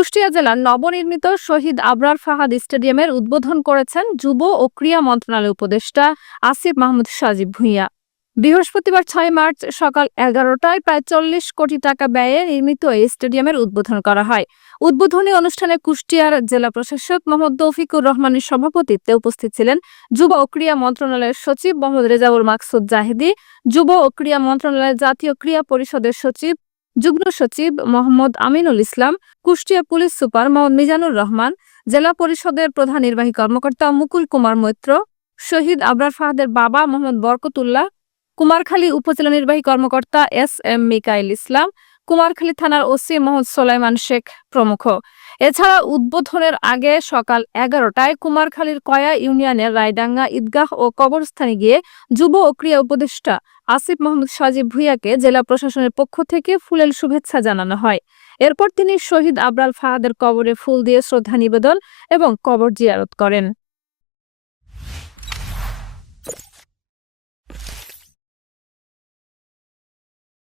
কুষ্টিয়া জেলার নবনির্মিত শহীদ আবরার ফাহাদ স্টেডিয়ামের উদ্বোধন করেছেন যুব ও ক্রীড়া মন্ত্রণালয়ের উপদেষ্টা আসিফ মাহমুদ সাজিব ভুঁইয়া। বৃহস্পতিবার 6 মার্চ সকাল 11টায় প্রায় 40 কোটি টাকা ব্যয়ে নির্মিত এই স্টেডিয়ামের উদ্বোধন করা হয়। উদ্বোধনী অনুষ্ঠানে কুষ্টিয়ার জেলা প্রশাসক মোহাম্মদ তৌফিকুর রহমানের সভাপতিত্বে উপস্থিত ছিলেন যুব ও ক্রীড়া মন্ত্রণালয়ের সচিব মোহাম্মদ রেজাউল মাকসুদ জাহিদি, যুব ও ক্রীড়া মন্ত্রণালয়ের জাতীয় ক্রীড়া পরিষদের সচিব যুগ্ম সচিব মোহাম্মদ আমিনুল ইসলাম, কুষ্টিয়া পুলিশ সুপার মোহাম্মদ মিজানুর রহমান, জেলা পরিষদের প্রধান নির্বাহী কর্মকর্তা মুকুল কুমার মৈত্র, শহীদ আবরার ফাহাদের বাবা মোহাম্মদ বরকতুল্লাহ, কুমারখালী উপজেলা নির্বাহী কর্মকর্তা এস.এম. মিকাইল ইসলাম, কুমারখালী থানার ওসি মোহাম্মদ সোলাইমান শেখ প্রমুখ। এছাড়া উদ্বোধনের আগে সকাল 11টায় কুমারখালীর কয়া ইউনিয়নের রায়ডাঙ্গা ঈদগাহ ও কবরস্থানে গিয়ে যুব ও ক্রীড়া উপদেষ্টা আসিফ মাহমুদ সাজিব ভুঁইয়াকে জেলা প্রশাসনের পক্ষ থেকে ফুলেল শুভেচ্ছা জানানো হয়। এরপর তিনি শহীদ আবরার ফাহাদের কবরে ফুল দিয়ে শ্রদ্ধা নিবেদন এবং কবর জিয়ারত করেন।